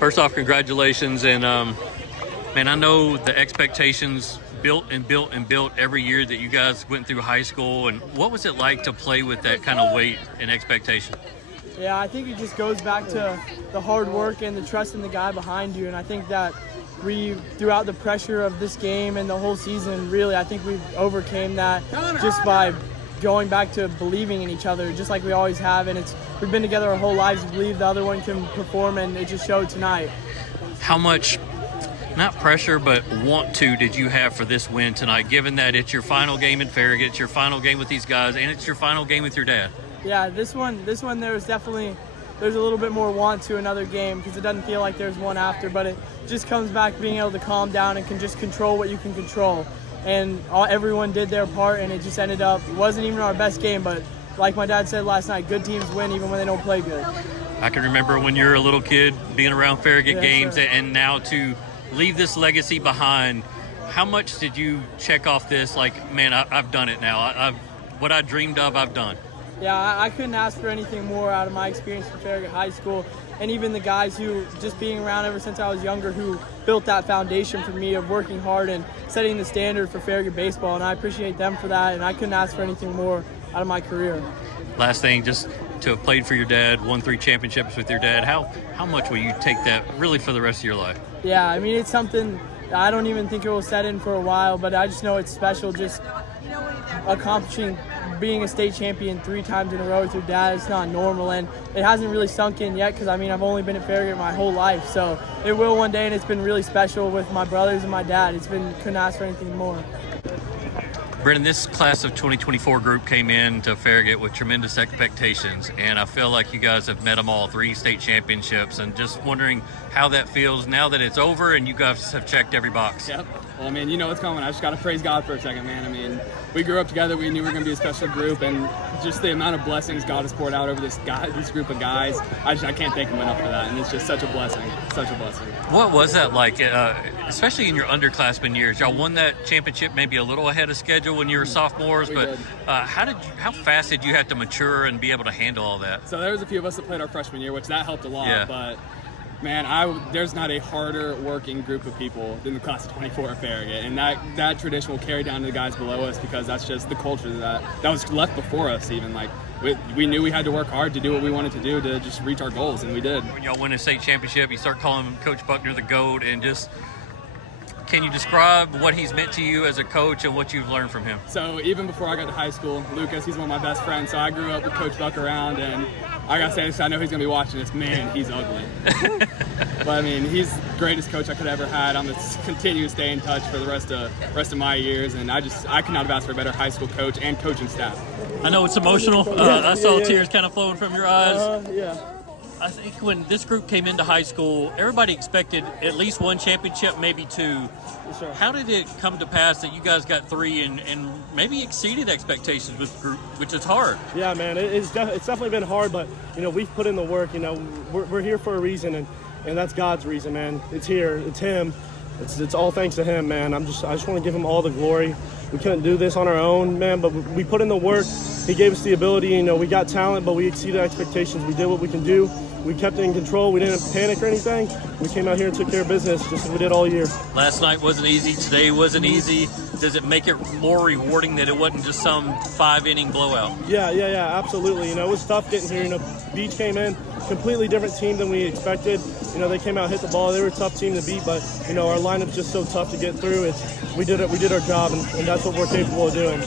First off, congratulations. And, man, I know the expectations built and built and built every year that you guys went through high school. And what was it like to play with that kind of weight and expectation? Yeah, I think it just goes back to the hard work and the trust in the guy behind you. And I think that throughout the pressure of this game and the whole season, really, I think we've overcame that just by going back to believing in each other, just like we always have. And we've been together our whole lives, believe the other one can perform, and it just showed tonight. How much, not pressure, but want to did you have for this win tonight, given that it's your final game in Farragut, it's your final game with these guys, and it's your final game with your dad? Yeah, this one there's a little bit more want to another game because it doesn't feel like there's one after, but it just comes back to being able to calm down and can just control what you can control. And everyone did their part, and it just ended up, it wasn't even our best game, but like my dad said last night, good teams win even when they don't play good. I can remember when you were a little kid being around Farragut games, sure. And now to leave this legacy behind. How much did you check off this, like, man, I've done it now. What I dreamed of, I've done. Yeah, I couldn't ask for anything more out of my experience for Farragut High School, and even the guys who, just being around ever since I was younger, who built that foundation for me of working hard and setting the standard for Farragut baseball, and I appreciate them for that, and I couldn't ask for anything more out of my career. Last thing, just to have played for your dad, won 3 championships with your dad, how much will you take that really for the rest of your life? Yeah, I mean, it's something I don't even think it will set in for a while, but I just know it's special just accomplishing being a state champion 3 times in a row with your dad. It's not normal, and it hasn't really sunk in yet because, I mean, I've only been at Farragut my whole life, so it will one day, and it's been really special with my brothers and my dad. Couldn't ask for anything more. Brennon, this class of 2024 group came in to Farragut with tremendous expectations, and I feel like you guys have met them all, 3 state championships, and just wondering how that feels now that it's over and you guys have checked every box. Yep. Well, I mean, you know what's coming. I just got to praise God for a second, man. I mean, we grew up together. We knew we were going to be a special group, and just the amount of blessings God has poured out over this group of guys, I can't thank Him enough for that, and it's just such a blessing, such a blessing. What was that like, especially in your underclassmen years? Y'all won that championship maybe a little ahead of schedule when you were sophomores, but how fast did you have to mature and be able to handle all that? So there was a few of us that played our freshman year, which that helped a lot, yeah. But man, there's not a harder working group of people than the class of 24 at Farragut, and that tradition will carry down to the guys below us because that's just the culture that was left before us. Even like we knew we had to work hard to do what we wanted to do to just reach our goals, and we did. When y'all win a state championship, you start calling Coach Buckner the GOAT, and just can you describe what he's meant to you as a coach and what you've learned from him? So even before I got to high school, Lukas, he's one of my best friends, so I grew up with Coach Buck around, and I gotta say this, I know he's gonna be watching this. Man, he's ugly. But I mean, he's the greatest coach I could ever had. I'm gonna continue to stay in touch for the rest of my years, and I could not have asked for a better high school coach and coaching staff. I know it's emotional. I saw tears kind of flowing from your eyes. Yeah. I think when this group came into high school, everybody expected at least 1 championship, maybe 2. Sure. How did it come to pass that you guys got 3 and maybe exceeded expectations with the group, which is hard? Yeah, man, it's definitely been hard, but, you know, we've put in the work. You know, we're here for a reason, and that's God's reason, man. It's here. It's Him. It's all thanks to Him, man. I just want to give Him all the glory. We couldn't do this on our own, man, but we put in the work. He gave us the ability. You know, we got talent, but we exceeded expectations. We did what we can do. We kept it in control. We didn't panic or anything. We came out here and took care of business just as we did all year. Last night wasn't easy. Today wasn't easy. Does it make it more rewarding that it wasn't just some 5-inning blowout? Yeah, absolutely. You know, it was tough getting here. You know, Beach came in, completely different team than we expected. You know, they came out, hit the ball. They were a tough team to beat, but, you know, our lineup's just so tough to get through. We did our job, and that's what we're capable of doing.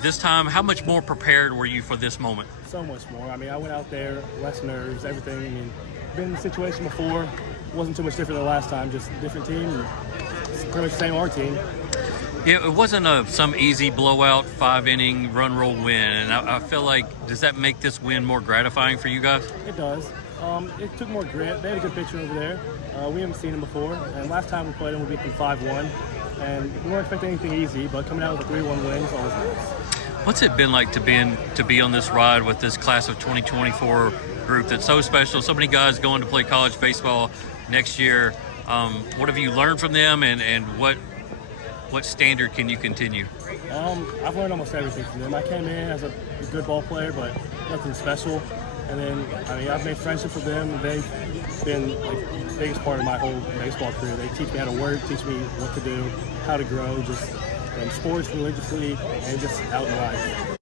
This time, how much more prepared were you for this moment? So much more. I mean, I went out there, less nerves, everything. I mean, been in the situation before. Wasn't too much different than last time, just a different team. And it's pretty much the same our team. Yeah, it wasn't some easy blowout 5-inning run roll win, and I feel like, does that make this win more gratifying for you guys? It does. It took more grit. They had a good pitcher over there. We haven't seen him before, and last time we played him, we beat them 5-1. And we weren't expecting anything easy, but coming out with a 3-1 win is always nice. What's it been like to be on this ride with this class of 2024 group that's so special? So many guys going to play college baseball next year. What have you learned from them, and what standard can you continue? I've learned almost everything from them. I came in as a good ball player, but nothing special. And then, I mean, I've made friendships with them, and been like the biggest part of my whole baseball career. They teach me how to work, teach me what to do, how to grow, just in sports, religiously, and just out in life.